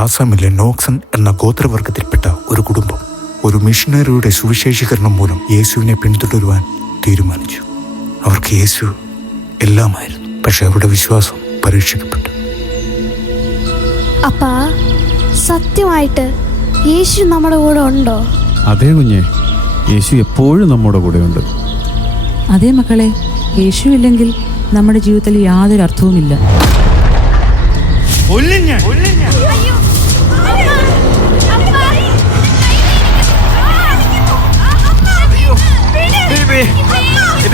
ആസാമിലെ നോക്സൺ എന്ന ഗോത്രവർഗത്തിൽപ്പെട്ട ഒരു കുടുംബം ഒരു മിഷണറിയുടെ സുവിശേഷീകരണം മൂലം യേശുവിനെ പിന്തുടരുവാൻ തീരുമാനിച്ചു. അവർക്ക് യേശു എല്ലാമായിരുന്നു. പക്ഷെ അവരുടെ വിശ്വാസം പരീക്ഷിക്കപ്പെട്ടു. അപ്പാ, സത്യമായിട്ട് യേശു നമ്മുടെ കൂടെ ഉണ്ടോ? അതേ കുഞ്ഞെ, യേശു എപ്പോഴും നമ്മുടെ കൂടെയുണ്ട്. അതേ മക്കളെ, യേശു ഇല്ലെങ്കിൽ നമ്മുടെ ജീവിതത്തിൽ യാതൊരു അർത്ഥവുമില്ല.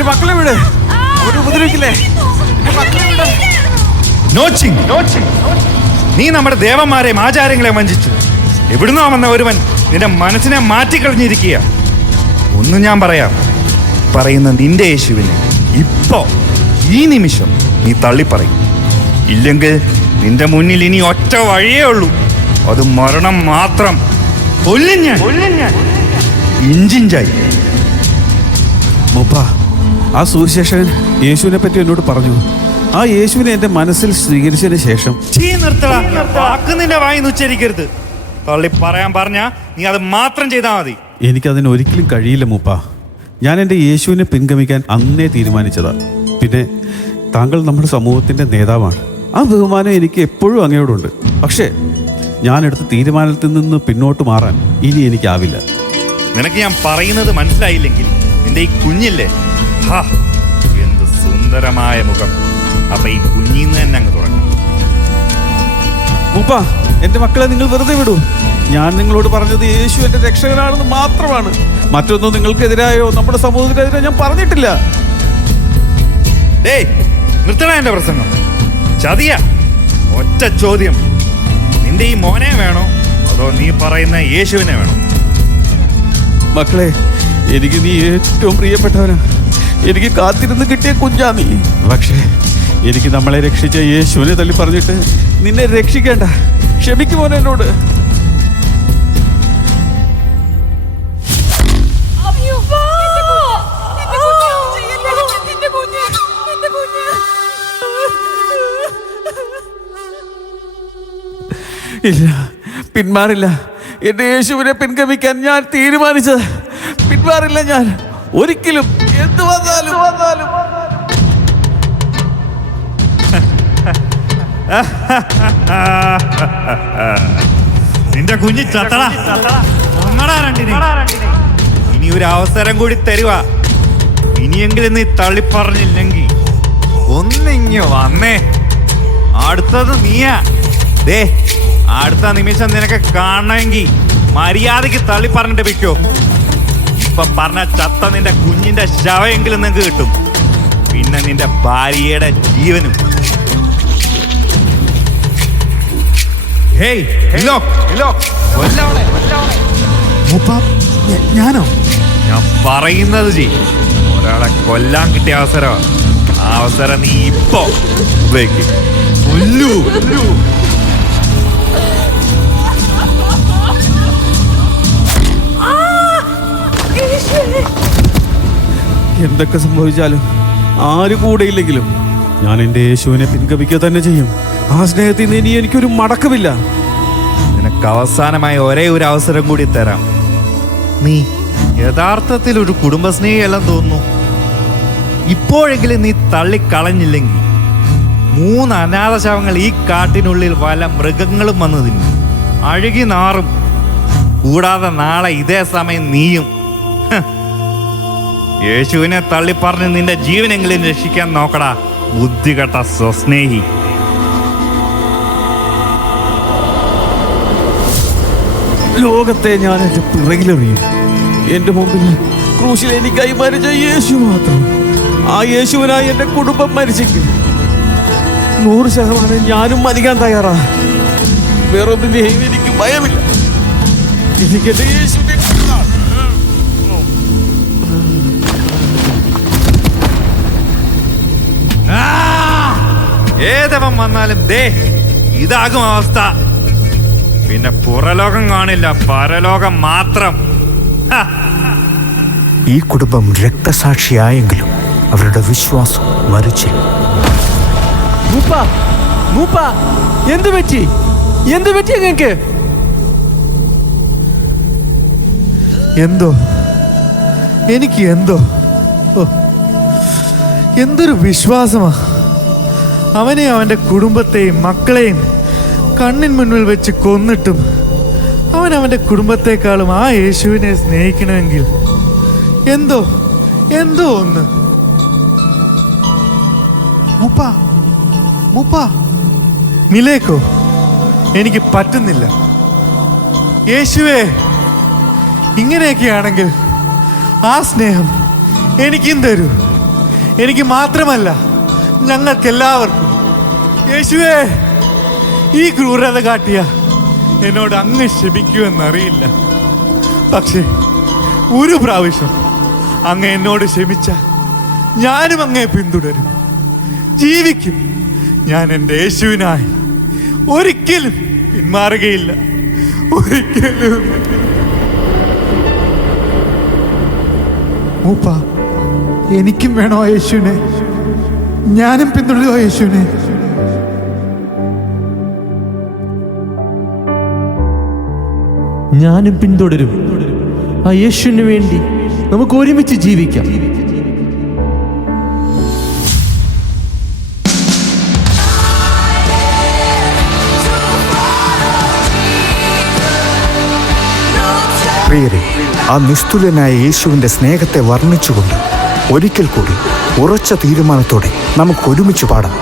മക്കളെ വിട്, ഉപദ്രവിക്കില്ലേ? നീ നമ്മുടെ ദേവന്മാരെയും ആചാരങ്ങളെയും വഞ്ചിച്ചു. എവിടുന്നോ വന്ന ഒരുവൻ നിന്റെ മനസ്സിനെ മാറ്റിക്കളഞ്ഞിരിക്കുക. ഒന്നും ഞാൻ പറയാം, പറയുന്ന നിന്റെ യേശുവിനെ ഇപ്പോ ഈ നിമിഷം നീ തള്ളിപ്പറയും. ഇല്ലെങ്കിൽ നിന്റെ മുന്നിൽ ഇനി ഒറ്റ വഴിയേ ഉള്ളൂ, അത് മരണം മാത്രം. കൊല്ലും ഞാൻ ഇഞ്ചിഞ്ചായി. മൂപ്പ, ആ സുവിശേഷകൻ യേശുവിനെ പറ്റി എന്നോട് പറഞ്ഞു. ആ യേശുവിനെ എൻ്റെ മനസ്സിൽ സ്വീകരിച്ചതിന് ശേഷം നിന്റെ വായിന്ന് ഉച്ചരിക്കരുത്. തള്ളി പറയാൻ പറഞ്ഞാ നീ അത് മാത്രം ചെയ്താൽ മതി. എനിക്കതിന് ഒരിക്കലും കഴിയില്ല മൂപ്പ. ഞാൻ എൻ്റെ യേശുവിനെ പിൻഗമിക്കാൻ അന്നേ തീരുമാനിച്ചതാ. പിന്നെ താങ്കൾ നമ്മുടെ സമൂഹത്തിൻ്റെ നേതാവാണ്. ആ ബഹുമാനം എനിക്ക് എപ്പോഴും അങ്ങയോടുണ്ട്. പക്ഷേ ഞാൻ എടുത്ത തീരുമാനത്തിൽ നിന്ന് പിന്നോട്ട് മാറാൻ ഇനി എനിക്കാവില്ല. നിനക്ക് ഞാൻ പറയുന്നത് മനസ്സിലായില്ലെങ്കിൽ നിന്റെ ഈ കുഞ്ഞില്ലേ, എന്ത് സുന്ദരമായ മുഖം. അപ്പൊ ഈ കുഞ്ഞിന്ന് തന്നെ അങ്ങ് തുടങ്ങാം. മൂപ്പ, എൻ്റെ മക്കളെ നിങ്ങൾ വെറുതെ വിടൂ. ഞാൻ നിങ്ങളോട് പറഞ്ഞത് യേശു എൻ്റെ രക്ഷകനാണെന്ന് മാത്രമാണ്. മറ്റൊന്നും നിങ്ങൾക്കെതിരായോ നമ്മുടെ സമൂഹത്തിനെതിരായോ ഞാൻ പറഞ്ഞിട്ടില്ല. നിർത്തണ എന്റെ പ്രസംഗം. ചതിയ ഒറ്റ ചോദ്യം, നിന്റെ ഈ മോനെ വേണോ അതോ നീ പറയുന്ന യേശുവിനെ വേണോ? മക്കളെ, എനിക്ക് നീ ഏറ്റവും പ്രിയപ്പെട്ടവനാ. എനിക്ക് കാത്തിരുന്ന് കിട്ടിയ കുഞ്ഞാ നീ. പക്ഷേ എനിക്ക് നമ്മളെ രക്ഷിച്ച യേശുവിനെ തള്ളി പറഞ്ഞിട്ട് നിന്നെ രക്ഷിക്കേണ്ട. ക്ഷമിക്കുമോ എന്നോട്? ഇല്ല, പിന്മാറില്ല. എന്റെ യേശുവിനെ പിൻഗമിക്കാൻ ഞാൻ തീരുമാനിച്ചത്. പിന്മാറില്ല ഞാൻ ഒരിക്കലും. എന്ത് വന്നാലും നിന്റെ കുഞ്ഞ് ചത്തടാ. ഇനി ഒരു അവസരം കൂടി തരുക. ഇനിയെങ്കിലും നീ തള്ളിപ്പറഞ്ഞില്ലെങ്കിൽ ഒന്നിങ്ങ് വന്നേ. അടുത്തത് നീയാ. അടുത്ത നിമിഷം നിനക്ക് കാണണമെങ്കിൽ മര്യാദക്ക് തള്ളി പറഞ്ഞിട്ട് വെക്കോ. ഇപ്പൊ പറഞ്ഞ ചത്ത നിന്റെ കുഞ്ഞിന്റെ ശവമെങ്കിലും നിനക്ക് കിട്ടും. പിന്നെ നിന്റെ ഭാര്യയുടെ ജീവനും. ഞാനോ? ഞാൻ പറയുന്നത് ചെയ്യും. ഒരാളെ കൊല്ലാൻ കിട്ടിയ അവസരമാണ്. ആ അവസരം നീ ഇപ്പോ ഉപയോഗിക്കും. എന്തൊക്കെ സംഭവിച്ചാലും ആര് കൂടെയില്ലെങ്കിലും ഞാൻ എൻ്റെ യേശുവിനെ പിൻഗമിക്കുക തന്നെ ചെയ്യും. ആ സ്നേഹത്തിൽ നിന്ന് ഇനി എനിക്കൊരു മടക്കമില്ല. നിനക്ക് അവസാനമായി ഒരേ ഒരു അവസരം കൂടി തരാം. നീ യഥാർത്ഥത്തിൽ ഒരു കുടുംബസ്നേഹിയെല്ലാം തോന്നുന്നു. ഇപ്പോഴെങ്കിലും നീ തള്ളിക്കളഞ്ഞില്ലെങ്കിൽ 3 അനാഥ ശവങ്ങൾ ഈ കാട്ടിനുള്ളിൽ വല്ല മൃഗങ്ങളും വന്നു തിന്നും, അഴുകി നാറും. കൂടാതെ നാളെ ഇതേ സമയം നീയും. യേശുവിനെ തള്ളിപ്പറഞ്ഞ് നിന്റെ ജീവനെങ്കിലും രക്ഷിക്കാൻ നോക്കടാ, ബുദ്ധികെട്ട സ്വസ്നേഹി. ലോകത്തെ ഞാൻ എൻ്റെ പിറകിലെറിയും. എൻ്റെ മുമ്പിൽ ക്രൂശിൽ എനിക്കായി മരിച്ച യേശു മാത്രം. ആ യേശുവിനായി എൻ്റെ കുടുംബം മരിച്ചെങ്കിൽ 100% ഞാനും മരിക്കാൻ തയ്യാറാ. വേറൊന്നിനെയും എനിക്ക് ഭയമില്ല. എനിക്ക് എൻ്റെ യേശുവിനെ ഏതവൻ വന്നാലും ഇതാകും അവസ്ഥ. പിന്നെ പുറലോകം കാണില്ല, പരലോകം മാത്രം. ഈ കുടുംബം രക്തസാക്ഷിയായെങ്കിലും അവരുടെ വിശ്വാസം മരിച്ചില്ല. എന്ത് പറ്റി? എന്ത് പറ്റിയ ഞങ്ങൾക്ക്? എന്തോ എനിക്ക് എന്തോ എന്തൊരു വിശ്വാസമാ. അവനെ അവൻ്റെ കുടുംബത്തെയും മക്കളെയും കണ്ണിൻ മുന്നിൽ വെച്ച് കൊന്നിട്ടും അവൻ അവൻ്റെ കുടുംബത്തെക്കാളും ആ യേശുവിനെ സ്നേഹിക്കണമെങ്കിൽ എന്തോ എന്തോ ഒന്ന്. മുപ്പ മിലേക്കോ, എനിക്ക് പറ്റുന്നില്ല. യേശുവേ, ഇങ്ങനെയൊക്കെയാണെങ്കിൽ ആ സ്നേഹം എനിക്കും തരൂ. എനിക്ക് മാത്രമല്ല, ഞങ്ങൾക്കെല്ലാവർക്കും. യേശുവേ, ഈ ക്രൂരത കാട്ടിയ എന്നോട് അങ്ങ് ക്ഷമിക്കുമെന്നറിയില്ല. പക്ഷേ ഒരു പ്രാവശ്യം അങ്ങ് എന്നോട് ക്ഷമിച്ച ഞാനും അങ്ങേ പിന്തുടരും, ജീവിക്കും. ഞാൻ എൻ്റെ യേശുവിനായി ഒരിക്കലും പിന്മാറുകയില്ല, ഒരിക്കലും. മൂപ്പ, എനിക്കും വേണോ യേശുവിനെ? ഞാനും പിന്തുടരുമോ യേശുവിനെ? ഞാനും പിന്തുടരും. ആ യേശുവിന് വേണ്ടി നമുക്ക് ഒരുമിച്ച് ജീവിക്കാം. പ്രിയരെ, ആ നിസ്തുലനായ യേശുവിൻ്റെ സ്നേഹത്തെ വർണ്ണിച്ചുകൊണ്ട് ഒരിക്കൽ കൂടി ഉറച്ച തീരുമാനത്തോടെ നമുക്ക് ഒരുമിച്ച് പാടാം.